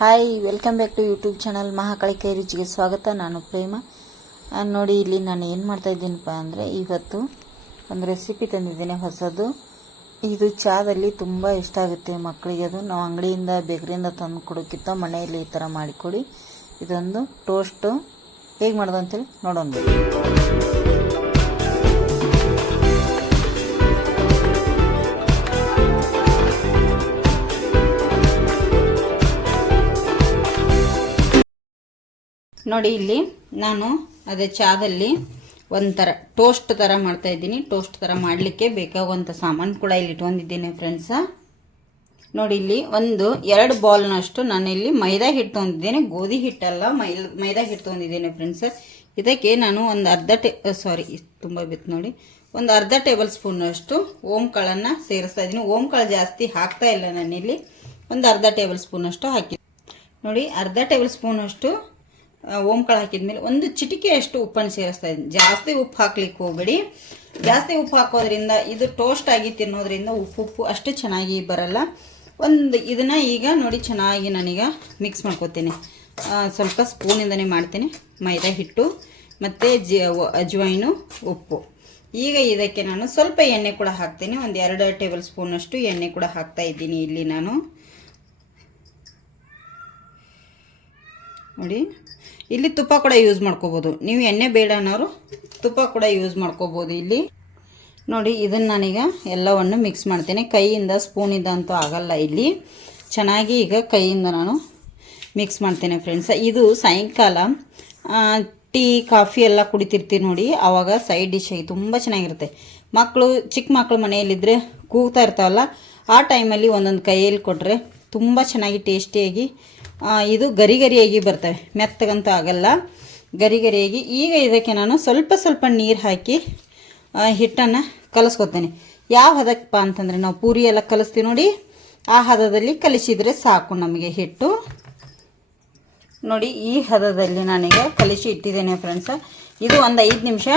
Hi, welcome back to YouTube channel Mahakali ಕೈ ರುಚಿಗೆ ಸ್ವಾಗತ. ನಾನು ಪ್ರೇಮ. ನೋಡಿ, ಇಲ್ಲಿ ನಾನು ಏನು ಮಾಡ್ತಾ ಇದ್ದೀನಪ್ಪ ಅಂದರೆ, ಇವತ್ತು ಒಂದು ರೆಸಿಪಿ ತಂದಿದ್ದೇನೆ ಹೊಸದು. ಇದು ಚಾದಲ್ಲಿ ತುಂಬ ಇಷ್ಟ ಆಗುತ್ತೆ ಮಕ್ಕಳಿಗೆ. ಅದು ನಾವು ಅಂಗಡಿಯಿಂದ ಬೇಕರಿಯಿಂದ ತಂದು ಕೊಡೋಕ್ಕಿಂತ ಮನೆಯಲ್ಲಿ ಈ ಥರ ಮಾಡಿಕೊಡಿ. ಇದೊಂದು ಟೋಸ್ಟು ಹೇಗೆ ಮಾಡೋದು ಅಂತೇಳಿ ನೋಡೋಣ. ನೋಡಿ, ಇಲ್ಲಿ ನಾನು ಅದೇ ಚಾದಲ್ಲಿ ಒಂಥರ ಟೋಸ್ಟ್ ಥರ ಮಾಡ್ತಾ ಇದ್ದೀನಿ. ಟೋಸ್ಟ್ ಥರ ಮಾಡಲಿಕ್ಕೆ ಬೇಕಾಗುವಂಥ ಸಾಮಾನು ಕೂಡ ಇಲ್ಲಿ ಇಟ್ಕೊಂಡಿದ್ದೇನೆ ಫ್ರೆಂಡ್ಸ. ನೋಡಿ, ಇಲ್ಲಿ ಎರಡು ಬೌಲ್ನಷ್ಟು ನಾನು ಇಲ್ಲಿ ಮೈದಾ ಹಿಟ್ಟು ತೊಗೊಂಡಿದ್ದೇನೆ. ಗೋಧಿ ಹಿಟ್ಟಲ್ಲ, ಮೈದಾ ಹಿಟ್ಟು ತೊಗೊಂಡಿದ್ದೇನೆ ಫ್ರೆಂಡ್ಸ. ಇದಕ್ಕೆ ನಾನು ಒಂದು ತುಂಬ ಬಿತ್ತು ನೋಡಿ, ಒಂದು ಅರ್ಧ ಟೇಬಲ್ ಸ್ಪೂನಷ್ಟು ಓಂಕಾಳನ್ನು ಸೇರಿಸ್ತಾ ಇದ್ದೀನಿ. ಓಂಕಾಳು ಜಾಸ್ತಿ ಹಾಕ್ತಾ ಇಲ್ಲ ನಾನಿಲ್ಲಿ, ಒಂದು ಅರ್ಧ ಟೇಬಲ್ ಸ್ಪೂನಷ್ಟು ಹಾಕಿ. ನೋಡಿ, ಅರ್ಧ ಟೇಬಲ್ ಸ್ಪೂನಷ್ಟು ಓಂಕಾಳು ಹಾಕಿದ್ಮೇಲೆ ಒಂದು ಚಿಟಿಕೆಯಷ್ಟು ಉಪ್ಪನ್ನು ಸೇರಿಸ್ತಾ ಇದ್ದೀನಿ. ಜಾಸ್ತಿ ಉಪ್ಪು ಹಾಕ್ಲಿಕ್ಕೆ ಹೋಗಬೇಡಿ. ಜಾಸ್ತಿ ಉಪ್ಪು ಹಾಕೋದ್ರಿಂದ ಇದು ಟೋಸ್ಟ್ ಆಗಿ ತಿನ್ನೋದ್ರಿಂದ ಉಪ್ಪು ಅಷ್ಟು ಚೆನ್ನಾಗಿ ಬರಲ್ಲ. ಇದನ್ನ ಈಗ ನೋಡಿ ಚೆನ್ನಾಗಿ ನಾನೀಗ ಮಿಕ್ಸ್ ಮಾಡ್ಕೋತೀನಿ. ಸ್ವಲ್ಪ ಸ್ಪೂನಿಂದನೇ ಮಾಡ್ತೀನಿ. ಮೈದಾ ಹಿಟ್ಟು ಮತ್ತು ಅಜ್ವೈನು, ಉಪ್ಪು. ಈಗ ಇದಕ್ಕೆ ನಾನು ಸ್ವಲ್ಪ ಎಣ್ಣೆ ಕೂಡ ಹಾಕ್ತೀನಿ. ಒಂದು 2 ಟೇಬಲ್ ಸ್ಪೂನಷ್ಟು ಎಣ್ಣೆ ಕೂಡ ಹಾಕ್ತಾ ಇದ್ದೀನಿ ಇಲ್ಲಿ ನಾನು. ನೋಡಿ, ಇಲ್ಲಿ ತುಪ್ಪ ಕೂಡ ಯೂಸ್ ಮಾಡ್ಕೋಬೋದು ನೀವು. ಎಣ್ಣೆ ಬೇಡ ಅನ್ನೋರು ತುಪ್ಪ ಕೂಡ ಯೂಸ್ ಮಾಡ್ಕೋಬೋದು ಇಲ್ಲಿ. ನೋಡಿ, ಇದನ್ನು ನಾನೀಗ ಎಲ್ಲವನ್ನು ಮಿಕ್ಸ್ ಮಾಡ್ತೇನೆ. ಕೈಯಿಂದ ಸ್ಪೂನಿಂದ ಅಂತೂ ಆಗಲ್ಲ ಇಲ್ಲಿ. ಚೆನ್ನಾಗಿ ಈಗ ಕೈಯಿಂದ ನಾನು ಮಿಕ್ಸ್ ಮಾಡ್ತೇನೆ ಫ್ರೆಂಡ್ಸ್. ಇದು ಸಾಯಂಕಾಲ ಟೀ ಕಾಫಿ ಎಲ್ಲ ಕುಡಿತಿರ್ತೀವಿ ನೋಡಿ, ಆವಾಗ ಸೈಡ್ ಡಿಶ್ ಆಗಿ ತುಂಬ ಚೆನ್ನಾಗಿರುತ್ತೆ. ಚಿಕ್ಕ ಮಕ್ಕಳು ಮನೆಯಲ್ಲಿದ್ದರೆ ಕೂಗ್ತಾ ಇರ್ತಾವಲ್ಲ, ಆ ಟೈಮಲ್ಲಿ ಒಂದೊಂದು ಕೈಯಲ್ಲಿ ಕೊಟ್ಟರೆ ತುಂಬ ಚೆನ್ನಾಗಿ ಟೇಸ್ಟಿಯಾಗಿ ಇದು ಗರಿಯಾಗಿ ಬರ್ತವೆ. ಮೆತ್ತಗಂತೂ ಆಗಲ್ಲ, ಗರಿಯಾಗಿ. ಈಗ ಇದಕ್ಕೆ ನಾನು ಸ್ವಲ್ಪ ನೀರು ಹಾಕಿ ಹಿಟ್ಟನ್ನು ಕಲಿಸ್ಕೊತೇನೆ. ಯಾವ ಹದಕ್ಕಪ್ಪ ಅಂತಂದರೆ, ನಾವು ಪೂರಿ ಎಲ್ಲ ಕಲಿಸ್ತೀವಿ ನೋಡಿ, ಆ ಹದದಲ್ಲಿ ಕಲಿಸಿದರೆ ಸಾಕು ನಮಗೆ ಹಿಟ್ಟು. ನೋಡಿ, ಈ ಹದದಲ್ಲಿ ನಾನೀಗ ಕಲಿಸಿ ಇಟ್ಟಿದ್ದೇನೆ ಫ್ರೆಂಡ್ಸ. ಇದು ಒಂದು 5 ನಿಮಿಷ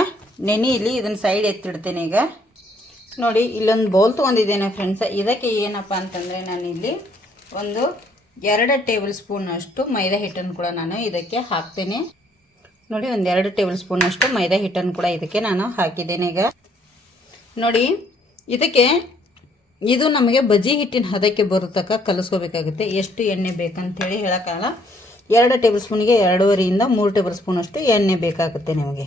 ನೆನೆಯಲ್ಲಿ ಇದನ್ನು ಸೈಡ್ ಎತ್ತಿಡ್ತೇನೆ. ಈಗ ನೋಡಿ, ಇಲ್ಲೊಂದು ಬೌಲ್ ತೊಗೊಂಡಿದ್ದೇನೆ ಫ್ರೆಂಡ್ಸ. ಇದಕ್ಕೆ ಏನಪ್ಪ ಅಂತಂದರೆ, ನಾನಿಲ್ಲಿ ಒಂದು 2 ಟೇಬಲ್ ಸ್ಪೂನಷ್ಟು ಮೈದಾ ಹಿಟ್ಟನ್ನು ಕೂಡ ನಾನು ಇದಕ್ಕೆ ಹಾಕ್ತೇನೆ. ನೋಡಿ, ಒಂದು 2 ಟೇಬಲ್ ಸ್ಪೂನಷ್ಟು ಮೈದಾ ಹಿಟ್ಟನ್ನು ಕೂಡ ಇದಕ್ಕೆ ನಾನು ಹಾಕಿದ್ದೇನೆ. ಈಗ ನೋಡಿ, ಇದು ನಮಗೆ ಬಜ್ಜಿ ಹಿಟ್ಟಿನ ಹದಕ್ಕೆ ಬರೋ ಕಲಿಸ್ಕೋಬೇಕಾಗುತ್ತೆ. ಎಷ್ಟು ಎಣ್ಣೆ ಬೇಕಂತೇಳಿ ಹೇಳೋಕ್ಕಾಗಲ್ಲ. 2 ಟೇಬಲ್ ಸ್ಪೂನಿಗೆ 2.5ರಿಂದ 3 ಟೇಬಲ್ ಸ್ಪೂನಷ್ಟು ಎಣ್ಣೆ ಬೇಕಾಗುತ್ತೆ ನಿಮಗೆ.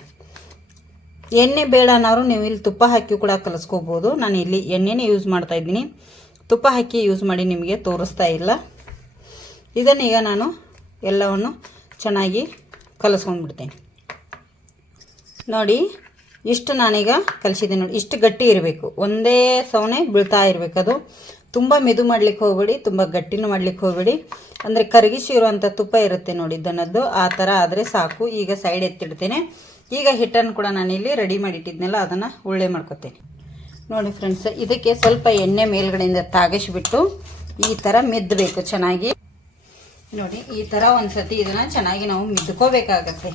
ಎಣ್ಣೆ ಬೇಡ ಅನ್ನೋರು ನೀವು ಇಲ್ಲಿ ತುಪ್ಪ ಹಾಕಿ ಕೂಡ ಕಲಿಸ್ಕೋಬೋದು. ನಾನು ಇಲ್ಲಿ ಎಣ್ಣೆನೇ ಯೂಸ್ ಮಾಡ್ತಾ ಇದ್ದೀನಿ, ತುಪ್ಪ ಹಾಕಿ ಯೂಸ್ ಮಾಡಿ ನಿಮಗೆ ತೋರಿಸ್ತಾ ಇಲ್ಲ. ಇದನ್ನೀಗ ನಾನು ಎಲ್ಲವನ್ನು ಚೆನ್ನಾಗಿ ಕಲಿಸ್ಕೊಂಡ್ಬಿಡ್ತೇನೆ. ನೋಡಿ, ಇಷ್ಟು ನಾನೀಗ ಕಲಿಸಿದ್ದೀನಿ. ನೋಡಿ, ಇಷ್ಟು ಗಟ್ಟಿ ಇರಬೇಕು, ಒಂದೇ ಸವನೆ ಬೀಳ್ತಾ ಇರಬೇಕು. ಅದು ತುಂಬ ಮೆದು ಮಾಡ್ಲಿಕ್ಕೆ ಹೋಗಬೇಡಿ, ತುಂಬ ಗಟ್ಟಿನೂ ಮಾಡ್ಲಿಕ್ಕೆ ಹೋಗಬೇಡಿ. ಅಂದರೆ ಕರಗಿಸಿರುವಂಥ ತುಪ್ಪ ಇರುತ್ತೆ ನೋಡಿ ದನದ್ದು, ಆ ಥರ ಆದರೆ ಸಾಕು. ಈಗ ಸೈಡ್ ಎತ್ತಿಡ್ತೇನೆ. ಈಗ ಹಿಟ್ಟನ್ನು ಕೂಡ ನಾನಿಲ್ಲಿ ರೆಡಿ ಮಾಡಿಟ್ಟಿದ್ನೆಲ್ಲ ಅದನ್ನು ಉಳ್ಳೆ ಮಾಡ್ಕೊತೇನೆ. ನೋಡಿ ಫ್ರೆಂಡ್ಸ್, ಇದಕ್ಕೆ ಸ್ವಲ್ಪ ಎಣ್ಣೆ ಮೇಲ್ಗಡೆಯಿಂದ ತಾಗಿಸ್ಬಿಟ್ಟು ಈ ಥರ ಮಿದ್ದಬೇಕು ಚೆನ್ನಾಗಿ. ನೋಡಿ, ಈ ಥರ ಒಂದು ಸತಿ ಇದನ್ನು ಚೆನ್ನಾಗಿ ನಾವು ಮಿದ್ಕೋಬೇಕಾಗತ್ತೆ.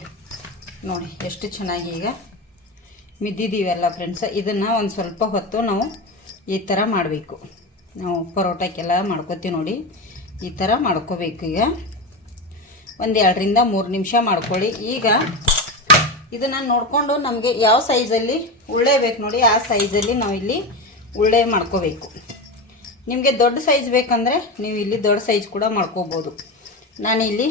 ನೋಡಿ, ಎಷ್ಟು ಚೆನ್ನಾಗಿ ಈಗ ಮಿದ್ದಿದ್ದೀವಲ್ಲ ಫ್ರೆಂಡ್ಸ. ಇದನ್ನು ಒಂದು ಸ್ವಲ್ಪ ಹೊತ್ತು ನಾವು ಈ ಥರ ಮಾಡಬೇಕು. ನಾವು ಪರೋಟಕ್ಕೆಲ್ಲ ಮಾಡ್ಕೋತೀವಿ ನೋಡಿ, ಈ ಥರ ಮಾಡ್ಕೋಬೇಕು. ಈಗ ಒಂದು 2ರಿಂದ 3 ನಿಮಿಷ ಮಾಡ್ಕೊಳ್ಳಿ. ಈಗ ಇದನ್ನು ನೋಡಿಕೊಂಡು ನಮಗೆ ಯಾವ ಸೈಜಲ್ಲಿ ಉಳ್ಳೆ ಬೇಕು ನೋಡಿ, ಆ ಸೈಜಲ್ಲಿ ನಾವು ಇಲ್ಲಿ ಉಳ್ಳೆ ಮಾಡ್ಕೋಬೇಕು. ನಿಮಗೆ ದೊಡ್ಡ ಸೈಜ್ ಬೇಕಂದರೆ ನೀವು ಇಲ್ಲಿ ದೊಡ್ಡ ಸೈಜ್ ಕೂಡ ಮಾಡ್ಕೋಬೋದು. ನಾನಿಲ್ಲಿ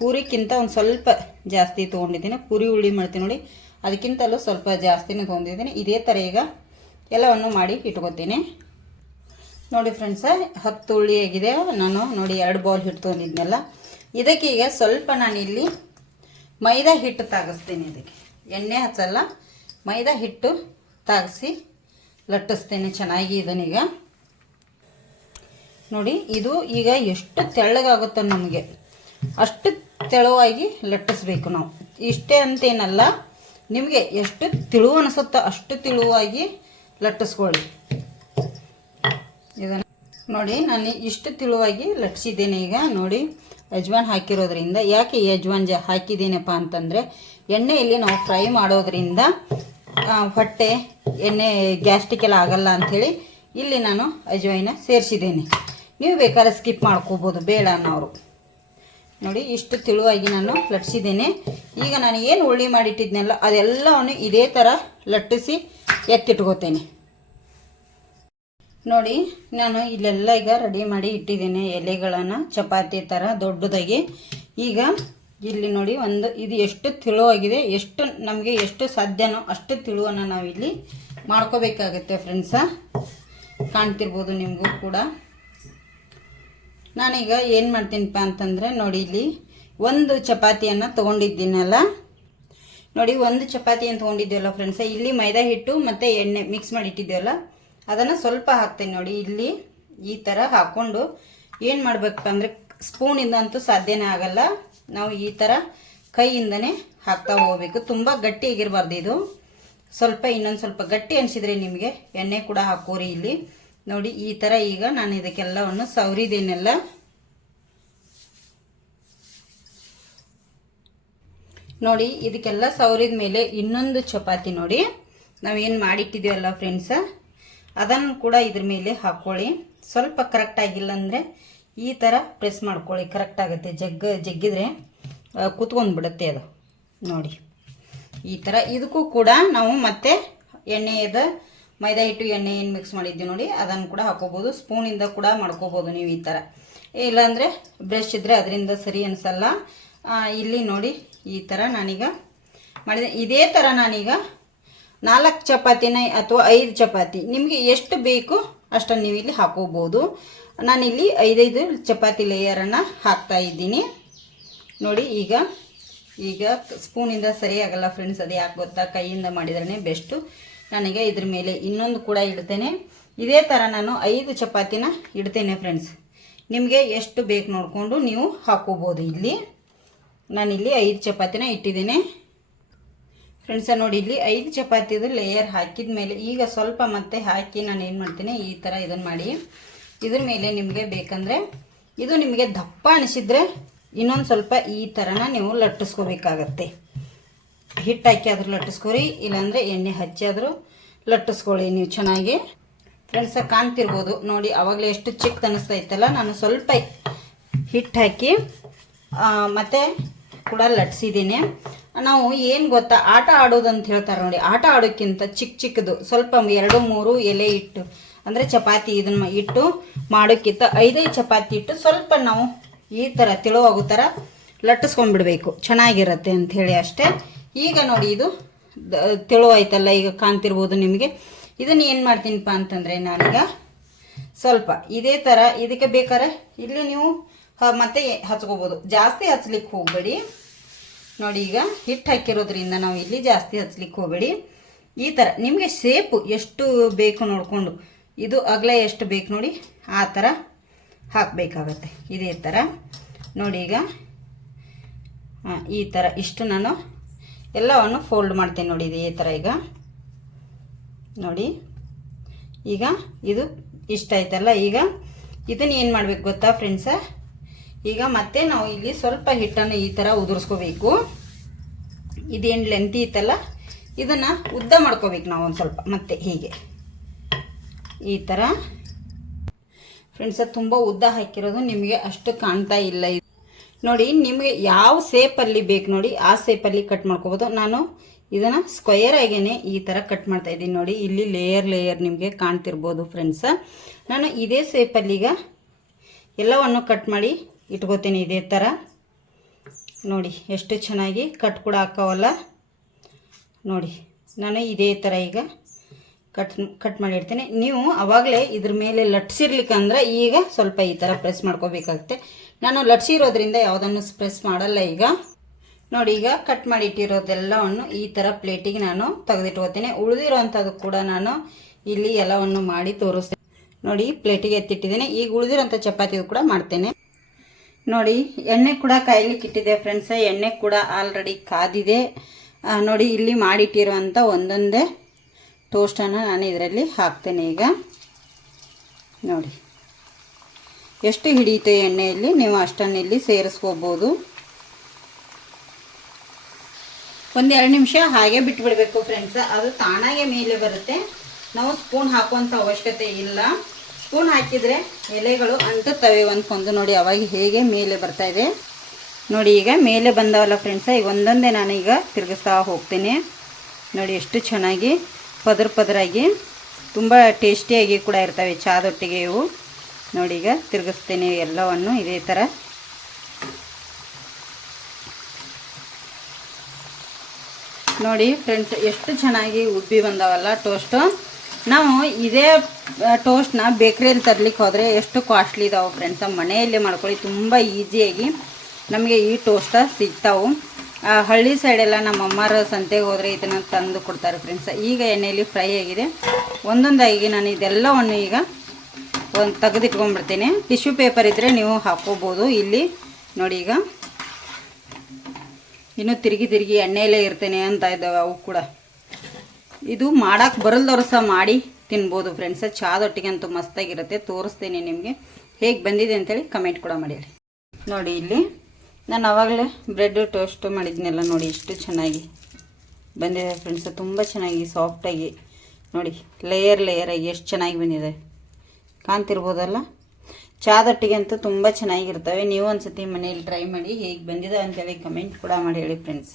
ಪೂರಿಕ್ಕಿಂತ ಒಂದು ಸ್ವಲ್ಪ ಜಾಸ್ತಿ ತೊಗೊಂಡಿದ್ದೀನಿ. ಪೂರಿ ಉಳ್ಳಿ ಮಾಡ್ತೀನಿ ನೋಡಿ, ಅದಕ್ಕಿಂತಲೂ ಸ್ವಲ್ಪ ಜಾಸ್ತಿನೇ ತೊಗೊಂಡಿದ್ದೀನಿ. ಇದೇ ಥರ ಈಗ ಎಲ್ಲವನ್ನು ಮಾಡಿ ಇಟ್ಕೋತೀನಿ. ನೋಡಿ ಫ್ರೆಂಡ್ಸ, 10 ಉಳ್ಳಿ ಆಗಿದೆ. ನಾನು ನೋಡಿ 2 ಬೌಲ್ ಹಿಟ್ಟು ತೊಗೊಂಡಿದ್ನೆಲ್ಲ. ಇದಕ್ಕೆ ಈಗ ಸ್ವಲ್ಪ ನಾನಿಲ್ಲಿ ಮೈದಾ ಹಿಟ್ಟು ತಾಗಿಸ್ತೀನಿ. ಇದಕ್ಕೆ ಎಣ್ಣೆ ಹಚ್ಚಲ್ಲ, ಮೈದಾ ಹಿಟ್ಟು ತಾಗಿಸಿ ಲಟ್ಟಿಸ್ತೇನೆ ಚೆನ್ನಾಗಿ ಇದನ್ನೀಗ. ನೋಡಿ, ಇದು ಈಗ ಎಷ್ಟು ತೆಳ್ಳಗಾಗುತ್ತೋ ನಮಗೆ ಅಷ್ಟು ತೆಳುವಾಗಿ ಲಟ್ಟಿಸ್ಬೇಕು ನಾವು. ಇಷ್ಟೇ ಅಂತೇನಲ್ಲ, ನಿಮಗೆ ಎಷ್ಟು ತಿಳು ಅನಿಸುತ್ತೋ ಅಷ್ಟು ತಿಳುವಾಗಿ ಲಟ್ಟಿಸ್ಕೊಳ್ಳಿ ಇದನ್ನು. ನೋಡಿ, ನಾನು ಇಷ್ಟು ತಿಳುವಾಗಿ ಲಟ್ಟಿಸಿದ್ದೇನೆ. ಈಗ ನೋಡಿ, ಯಜವಾನ್ ಹಾಕಿರೋದ್ರಿಂದ, ಯಾಕೆ ಯಜವಾನ್ ಹಾಕಿದ್ದೇನಪ್ಪ ಅಂತಂದರೆ, ಎಣ್ಣೆಯಲ್ಲಿ ನಾವು ಫ್ರೈ ಮಾಡೋದ್ರಿಂದ ಹೊಟ್ಟೆ ಎಣ್ಣೆ ಗ್ಯಾಸ್ಟ್ರಿಕ್ ಎಲ್ಲ ಆಗಲ್ಲ ಅಂಥೇಳಿ ಇಲ್ಲಿ ನಾನು ಅಜ್ವೈನ ಸೇರಿಸಿದ್ದೇನೆ. ನೀವು ಬೇಕಾದ್ರೆ ಸ್ಕಿಪ್ ಮಾಡ್ಕೋಬೋದು ಬೇಡ ಅನ್ನೋರು. ನೋಡಿ ಇಷ್ಟು ತಿಳುವಾಗಿ ನಾನು ಲಟ್ಟಿಸಿದ್ದೇನೆ. ಈಗ ನಾನು ಏನು ಉಳ್ಳಿ ಮಾಡಿಟ್ಟಿದ್ನಲ್ಲ ಅದೆಲ್ಲವನ್ನು ಇದೇ ಥರ ಲಟ್ಟಿಸಿ ಎತ್ತಿಟ್ಕೋತೇನೆ. ನೋಡಿ ನಾನು ಇಲ್ಲೆಲ್ಲ ಈಗ ರೆಡಿ ಮಾಡಿ ಇಟ್ಟಿದ್ದೇನೆ ಎಲೆಗಳನ್ನು ಚಪಾತಿ ಥರ ದೊಡ್ಡದಾಗಿ. ಈಗ ಇಲ್ಲಿ ನೋಡಿ ಇದು ಎಷ್ಟು ತಿಳುವಾಗಿದೆ, ಎಷ್ಟು ನಮಗೆ ಎಷ್ಟು ಸಾಧ್ಯನೋ ಅಷ್ಟು ತಿಳುವನ್ನು ನಾವಿಲ್ಲಿ ಮಾಡ್ಕೋಬೇಕಾಗುತ್ತೆ ಫ್ರೆಂಡ್ಸ. ಕಾಣ್ತಿರ್ಬೋದು ನಿಮಗೂ ಕೂಡ. ನಾನೀಗ ಏನು ಮಾಡ್ತೀನಪ್ಪ ಅಂತಂದರೆ ನೋಡಿ ಇಲ್ಲಿ ಒಂದು ಚಪಾತಿಯನ್ನು ತೊಗೊಂಡಿದ್ದೀನಲ್ಲ, ನೋಡಿ ಒಂದು ಚಪಾತಿಯನ್ನು ತೊಗೊಂಡಿದ್ದೀವಲ್ಲ ಫ್ರೆಂಡ್ಸ, ಇಲ್ಲಿ ಮೈದಾ ಹಿಟ್ಟು ಮತ್ತು ಎಣ್ಣೆ ಮಿಕ್ಸ್ ಮಾಡಿ ಇಟ್ಟಿದ್ದೀವಲ್ಲ ಅದನ್ನು ಸ್ವಲ್ಪ ಹಾಕ್ತೇನೆ. ನೋಡಿ ಇಲ್ಲಿ ಈ ಥರ ಹಾಕ್ಕೊಂಡು ಏನು ಮಾಡಬೇಕಪ್ಪ ಅಂದರೆ ಸ್ಪೂನಿಂದ ಅಂತೂ ಸಾಧ್ಯನೇ ಆಗಲ್ಲ, ನಾವು ಈ ಥರ ಕೈಯಿಂದನೇ ಹಾಕ್ತಾ ಹೋಗಬೇಕು. ತುಂಬ ಗಟ್ಟಿಯಾಗಿರಬಾರ್ದು ಇದು, ಸ್ವಲ್ಪ ಇನ್ನೊಂದು ಸ್ವಲ್ಪ ಗಟ್ಟಿ ಅನಿಸಿದರೆ ನಿಮಗೆ ಎಣ್ಣೆ ಕೂಡ ಹಾಕೋರಿ ಇಲ್ಲಿ. ನೋಡಿ ಈ ಥರ ಈಗ ನಾನು ಇದಕ್ಕೆಲ್ಲವನ್ನು ಸವರಿದೇನೆಲ್ಲ. ನೋಡಿ ಇದಕ್ಕೆಲ್ಲ ಸವರಿದ ಮೇಲೆ ಇನ್ನೊಂದು ಚಪಾತಿ ನೋಡಿ ನಾವೇನು ಮಾಡಿಟ್ಟಿದ್ದೀವಲ್ಲ ಫ್ರೆಂಡ್ಸ ಅದನ್ನು ಕೂಡ ಇದ್ರ ಮೇಲೆ ಹಾಕ್ಕೊಳ್ಳಿ. ಸ್ವಲ್ಪ ಕರೆಕ್ಟ್ ಆಗಿಲ್ಲ ಅಂದರೆ ಈ ಥರ ಪ್ರೆಸ್ ಮಾಡ್ಕೊಳ್ಳಿ, ಕರೆಕ್ಟ್ ಆಗುತ್ತೆ. ಜಗ್ಗಿದ್ರೆ ಕೂತ್ಕೊಂಡ್ಬಿಡುತ್ತೆ ಅದು. ನೋಡಿ ಈ ಥರ ಇದಕ್ಕೂ ಕೂಡ ನಾವು ಮತ್ತೆ ಎಣ್ಣೆಯದ ಮೈದಾ ಹಿಟ್ಟು ಎಣ್ಣೆ ಏನು ಮಿಕ್ಸ್ ಮಾಡಿದ್ದೀವಿ ನೋಡಿ ಅದನ್ನು ಕೂಡ ಹಾಕೋಬೋದು. ಸ್ಪೂನಿಂದ ಕೂಡ ಮಾಡ್ಕೋಬೋದು ನೀವು ಈ ಥರ, ಇಲ್ಲಾಂದರೆ ಬ್ರಷ್ ಇದ್ದರೆ ಅದರಿಂದ ಸರಿ ಅನಿಸಲ್ಲ. ಇಲ್ಲಿ ನೋಡಿ ಈ ಥರ ನಾನೀಗ ಮಾಡಿದೆ. ಇದೇ ಥರ ನಾನೀಗ 4 ಚಪಾತಿನ ಅಥವಾ 5 ಚಪಾತಿ ನಿಮಗೆ ಎಷ್ಟು ಬೇಕು ಅಷ್ಟನ್ನು ನೀವು ಇಲ್ಲಿ ಹಾಕೋಬೋದು. ನಾನಿಲ್ಲಿ 5 ಚಪಾತಿ ಲೇಯರನ್ನು ಹಾಕ್ತಾ ಇದ್ದೀನಿ. ನೋಡಿ ಈಗ ಸ್ಪೂನಿಂದ ಸರಿಯಾಗಲ್ಲ ಫ್ರೆಂಡ್ಸ್, ಅದು ಯಾಕೆ ಗೊತ್ತಾ, ಕೈಯಿಂದ ಮಾಡಿದ್ರೇ ಬೆಸ್ಟು. ನನಗೆ ಇದ್ರ ಮೇಲೆ ಇನ್ನೊಂದು ಕೂಡ ಇಡ್ತೇನೆ. ಇದೇ ಥರ ನಾನು 5 ಚಪಾತಿನ ಇಡ್ತೇನೆ ಫ್ರೆಂಡ್ಸ್. ನಿಮಗೆ ಎಷ್ಟು ಬೇಕು ನೋಡಿಕೊಂಡು ನೀವು ಹಾಕೋಬೋದು. ಇಲ್ಲಿ ನಾನಿಲ್ಲಿ 5 ಚಪಾತಿನ ಇಟ್ಟಿದ್ದೇನೆ ಫ್ರೆಂಡ್ಸ. ನೋಡಿ ಇಲ್ಲಿ 5 ಚಪಾತಿದು ಲೇಯರ್ ಹಾಕಿದ ಮೇಲೆ ಈಗ ಸ್ವಲ್ಪ ಮತ್ತೆ ಹಾಕಿ ನಾನು ಏನು ಮಾಡ್ತೀನಿ ಈ ಥರ ಇದನ್ನು ಮಾಡಿ ಇದ್ರ ಮೇಲೆ ನಿಮಗೆ ಬೇಕಂದರೆ ಇದು ನಿಮಗೆ ದಪ್ಪ ಅನಿಸಿದರೆ ಇನ್ನೊಂದು ಸ್ವಲ್ಪ ಈ ಥರನ ನೀವು ಲಟ್ಟಿಸ್ಕೋಬೇಕಾಗತ್ತೆ. ಹಿಟ್ಟು ಹಾಕಿ ಆದರೂ ಲಟ್ಟಿಸ್ಕೊರಿ, ಇಲ್ಲಾಂದರೆ ಎಣ್ಣೆ ಹಚ್ಚಿ ಆದರೂ ಲಟ್ಟಿಸ್ಕೊಳ್ಳಿ ನೀವು ಚೆನ್ನಾಗಿ. ಫ್ರೆಂಡ್ಸ ಕಾಣ್ತಿರ್ಬೋದು ನೋಡಿ, ಆವಾಗಲೇ ಎಷ್ಟು ಚಿಕ್ಕ ಅನ್ನಿಸ್ತಾ ಇತ್ತಲ್ಲ. ನಾನು ಸ್ವಲ್ಪ ಹಿಟ್ಟು ಹಾಕಿ ಮತ್ತು ಕೂಡ ಲಟ್ಸಿದ್ದೀನಿ. ನಾವು ಏನು ಗೊತ್ತಾ, ಆಟ ಆಡೋದು ಅಂತ ಹೇಳ್ತಾರೆ ನೋಡಿ, ಆಟ ಆಡೋಕ್ಕಿಂತ ಚಿಕ್ಕದು ಸ್ವಲ್ಪ 2-3 ಎಲೆ ಇಟ್ಟು ಅಂದರೆ ಚಪಾತಿ ಇದನ್ನು ಇಟ್ಟು ಮಾಡೋಕ್ಕಿಂತ 5 ಚಪಾತಿ ಇಟ್ಟು ಸ್ವಲ್ಪ ನಾವು ಈ ಥರ ತಿಳುವಾಗೋ ಥರ ಲಟ್ಟಿಸ್ಕೊಂಡ್ಬಿಡ್ಬೇಕು, ಚೆನ್ನಾಗಿರುತ್ತೆ ಅಂಥೇಳಿ ಅಷ್ಟೇ. ಈಗ ನೋಡಿ ಇದು ತಿಳುವಾಯ್ತಲ್ಲ, ಈಗ ಕಾಣ್ತಿರ್ಬೋದು ನಿಮಗೆ. ಇದನ್ನು ಏನು ಮಾಡ್ತೀನಿಪ್ಪ ಅಂತಂದರೆ ನಾನೀಗ ಸ್ವಲ್ಪ ಇದೇ ಥರ ಇದಕ್ಕೆ ಬೇಕಾದ್ರೆ ಇಲ್ಲಿ ನೀವು ಮತ್ತೆ ಹಚ್ಕೋಬೋದು, ಜಾಸ್ತಿ ಹಚ್ಲಿಕ್ಕೆ ಹೋಗಬೇಡಿ. ನೋಡಿ ಈಗ ಹಿಟ್ಟು ಹಾಕಿರೋದ್ರಿಂದ ನಾವು ಇಲ್ಲಿ ಜಾಸ್ತಿ ಹಚ್ಲಿಕ್ಕೆ ಹೋಗಬೇಡಿ. ಈ ಥರ ನಿಮಗೆ ಶೇಪು ಎಷ್ಟು ಬೇಕು ನೋಡಿಕೊಂಡು, ಇದು ಅಗಲ ಎಷ್ಟು ಬೇಕು ನೋಡಿ ಆ ಥರ ಹಾಕಬೇಕಾಗತ್ತೆ. ಇದೇ ಥರ ನೋಡಿ ಈಗ ಈ ಥರ ಇಷ್ಟು ನಾನು ಎಲ್ಲವನ್ನು ಫೋಲ್ಡ್ ಮಾಡ್ತೇನೆ ನೋಡಿ ಇದೇ ಥರ. ಈಗ ನೋಡಿ ಈಗ ಇದು ಇಷ್ಟ ಆಯ್ತಲ್ಲ. ಈಗ ಇದನ್ನು ಏನು ಮಾಡಬೇಕು ಗೊತ್ತಾ ಫ್ರೆಂಡ್ಸ, ಈಗ ಮತ್ತೆ ನಾವು ಇಲ್ಲಿ ಸ್ವಲ್ಪ ಹಿಟ್ಟನ್ನು ಈ ಥರ ಉದುರಿಸ್ಕೋಬೇಕು. ಇದೇನು ಲೆಂತಿ ಇತ್ತಲ್ಲ ಇದನ್ನು ಉದ್ದ ಮಾಡ್ಕೋಬೇಕು ನಾವು ಒಂದು ಸ್ವಲ್ಪ. ಮತ್ತೆ ಹೀಗೆ ಈ ಥರ ಫ್ರೆಂಡ್ಸ, ತುಂಬ ಉದ್ದ ಹಾಕಿರೋದು ನಿಮಗೆ ಅಷ್ಟು ಕಾಣ್ತಾ ಇಲ್ಲ. ನೋಡಿ ನಿಮಗೆ ಯಾವ ಶೇಪಲ್ಲಿ ಬೇಕು ನೋಡಿ ಆ ಶೇಪಲ್ಲಿ ಕಟ್ ಮಾಡ್ಕೋಬೋದು. ನಾನು ಇದನ್ನು ಸ್ಕ್ವಯರ್ ಆಗೇನೆ ಈ ಥರ ಕಟ್ ಮಾಡ್ತಾ ಇದ್ದೀನಿ. ನೋಡಿ ಇಲ್ಲಿ ಲೇಯರ್ ನಿಮಗೆ ಕಾಣ್ತಿರ್ಬೋದು ಫ್ರೆಂಡ್ಸ. ನಾನು ಇದೇ ಶೇಪಲ್ಲಿ ಈಗ ಎಲ್ಲವನ್ನು ಕಟ್ ಮಾಡಿ ಇಟ್ಕೋತೀನಿ ಇದೇ ಥರ. ನೋಡಿ ಎಷ್ಟು ಚೆನ್ನಾಗಿ ಕಟ್ ಕೂಡ ಹಾಕವಲ್ಲ. ನೋಡಿ ನಾನು ಇದೇ ಥರ ಈಗ ಕಟ್ ಮಾಡಿಡ್ತೀನಿ. ನೀವು ಆವಾಗಲೇ ಇದ್ರ ಮೇಲೆ ಲಟ್ಸಿರ್ಲಿಕ್ಕಂದ್ರೆ ಈಗ ಸ್ವಲ್ಪ ಈ ಥರ ಪ್ರೆಸ್ ಮಾಡ್ಕೋಬೇಕಾಗುತ್ತೆ. ನಾನು ಲಟ್ಸಿರೋದ್ರಿಂದ ಯಾವುದನ್ನು ಪ್ರೆಸ್ ಮಾಡಲ್ಲ. ಈಗ ನೋಡಿ ಈಗ ಕಟ್ ಮಾಡಿ ಇಟ್ಟಿರೋದೆಲ್ಲವನ್ನು ಈ ಥರ ಪ್ಲೇಟಿಗೆ ನಾನು ತೆಗೆದಿಟ್ಕೋತೀನಿ. ಉಳಿದಿರೋವಂಥದ್ದು ಕೂಡ ನಾನು ಇಲ್ಲಿ ಎಲ್ಲವನ್ನು ಮಾಡಿ ತೋರಿಸ್ತೇನೆ. ನೋಡಿ ಪ್ಲೇಟಿಗೆ ಎತ್ತಿಟ್ಟಿದ್ದೇನೆ. ಈಗ ಉಳಿದಿರೋಂಥ ಚಪಾತಿ ಕೂಡ ಮಾಡ್ತೇನೆ. ನೋಡಿ ಎಣ್ಣೆ ಕೂಡ ಕಾಯ್ಲಿಕ್ಕೆ ಇಟ್ಟಿದೆ ಫ್ರೆಂಡ್ಸ. ಎಣ್ಣೆ ಕೂಡ ಆಲ್ರೆಡಿ ಕಾದಿದೆ. ನೋಡಿ ಇಲ್ಲಿ ಮಾಡಿಟ್ಟಿರುವಂಥ ಒಂದೊಂದೇ ಟೋಸ್ಟನ್ನು ನಾನು ಇದರಲ್ಲಿ ಹಾಕ್ತೇನೆ. ಈಗ ನೋಡಿ ಎಷ್ಟು ಹಿಡಿಯುತ್ತೆ ಎಣ್ಣೆಯಲ್ಲಿ, ನೀವು ಅಷ್ಟನ್ನು ಇಲ್ಲಿ ಸೇರಿಸ್ಕೋಬೋದು. 1-2 ನಿಮಿಷ ಹಾಗೆ ಬಿಟ್ಬಿಡಬೇಕು ಫ್ರೆಂಡ್ಸ. ಅದು ತಾನಾಗೆ ಮೇಲೆ ಬರುತ್ತೆ, ನಾವು ಸ್ಪೂನ್ ಹಾಕುವಂಥ ಅವಶ್ಯಕತೆ ಇಲ್ಲ. ಸ್ಪೂನ್ ಹಾಕಿದರೆ ಎಲೆಗಳು ಅಂಟುತ್ತವೆ ಒಂದ್ಕೊಂದು. ನೋಡಿ ಅವಾಗ ಹೇಗೆ ಮೇಲೆ ಬರ್ತಾ ಇದೆ. ನೋಡಿ ಈಗ ಮೇಲೆ ಬಂದವಲ್ಲ ಫ್ರೆಂಡ್ಸ, ಈಗ ಒಂದೊಂದೇ ನಾನು ಈಗ ತಿರುಗಿಸ್ತಾ ಹೋಗ್ತೀನಿ. ನೋಡಿ ಎಷ್ಟು ಚೆನ್ನಾಗಿ ಪದರಾಗಿ ತುಂಬ ಟೇಸ್ಟಿಯಾಗಿ ಕೂಡ ಇರ್ತವೆ ಚಾದೊಟ್ಟಿಗೆ ಇವು. ನೋಡಿ ಈಗ ತಿರುಗಿಸ್ತೀನಿ ಎಲ್ಲವನ್ನು ಇದೇ ಥರ. ನೋಡಿ ಫ್ರೆಂಡ್ಸ್ ಎಷ್ಟು ಚೆನ್ನಾಗಿ ಉಬ್ಬಿ ಬಂದವಲ್ಲ ಟೋಸ್ಟು. ನಾವು ಇದೇ ಟೋಸ್ಟ್ನ ಬೇಕ್ರಿಯಲ್ಲಿ ತರ್ಲಿಕ್ಕೆ ಹೋದರೆ ಎಷ್ಟು ಕಾಸ್ಟ್ಲಿ ಇದಾವೆ ಫ್ರೆಂಡ್ಸ. ಮನೆಯಲ್ಲೇ ಮಾಡ್ಕೊಳ್ಳಿ, ತುಂಬ ಈಸಿಯಾಗಿ ನಮಗೆ ಈ ಟೋಸ್ಟ ಸಿಗ್ತಾವೆ. ಹಳ್ಳಿ ಸೈಡೆಲ್ಲ ನಮ್ಮ ಅಮ್ಮಾರ ಸಂತೆಗೆ ಹೋದರೆ ಇದನ್ನು ತಂದು ಕೊಡ್ತಾರೆ ಫ್ರೆಂಡ್ಸ. ಈಗ ಎಣ್ಣೆಯಲ್ಲಿ ಫ್ರೈ ಆಗಿದೆ. ಒಂದೊಂದಾಗಿ ನಾನು ಇದೆಲ್ಲವನ್ನು ಈಗ ತೆಗೆದಿಟ್ಕೊಂಡ್ಬಿಡ್ತೇನೆ. ಟಿಶ್ಯೂ ಪೇಪರ್ ಇದ್ದರೆ ನೀವು ಹಾಕ್ಕೋಬೋದು ಇಲ್ಲಿ. ನೋಡಿ ಈಗ ಇನ್ನೂ ತಿರುಗಿ ಎಣ್ಣೆಯಲ್ಲೇ ಇರ್ತೇನೆ ಅಂತ ಇದ್ದಾವೆ ಅವು ಕೂಡ. ಇದು ಮಾಡೋಕ್ಕೆ ಬರಲ್ದವ್ರು ಸಹ ಮಾಡಿ ತಿನ್ಬೋದು ಫ್ರೆಂಡ್ಸ. ಚಾದೊಟ್ಟಿಗೆ ಅಂತೂ ಮಸ್ತಾಗಿರುತ್ತೆ. ತೋರಿಸ್ತೇನೆ ನಿಮಗೆ ಹೇಗೆ ಬಂದಿದೆ ಅಂತೇಳಿ ಕಮೆಂಟ್ ಕೂಡ ಮಾಡಿ. ನೋಡಿ ಇಲ್ಲಿ ನಾನು ಆವಾಗಲೇ ಬ್ರೆಡ್ ಟೋಸ್ಟ್ ಮಾಡಿದ್ನೆಲ್ಲ ನೋಡಿ ಎಷ್ಟು ಚೆನ್ನಾಗಿ ಬಂದಿದೆ ಫ್ರೆಂಡ್ಸ. ತುಂಬ ಚೆನ್ನಾಗಿ ಸಾಫ್ಟಾಗಿ ನೋಡಿ ಲೇಯರ್ ಆಗಿ ಎಷ್ಟು ಚೆನ್ನಾಗಿ ಬಂದಿದೆ ಕಾಣ್ತಿರ್ಬೋದಲ್ಲ. ಚಾದೊಟ್ಟಿಗೆ ಅಂತೂ ತುಂಬ ಚೆನ್ನಾಗಿರ್ತವೆ. ನೀವು ಒಂದ್ಸತಿ ಮನೇಲಿ ಟ್ರೈ ಮಾಡಿ ಹೇಗೆ ಬಂದಿದೆ ಅಂತೇಳಿ ಕಮೆಂಟ್ ಕೂಡ ಮಾಡಿ ಹೇಳಿ ಫ್ರೆಂಡ್ಸ್.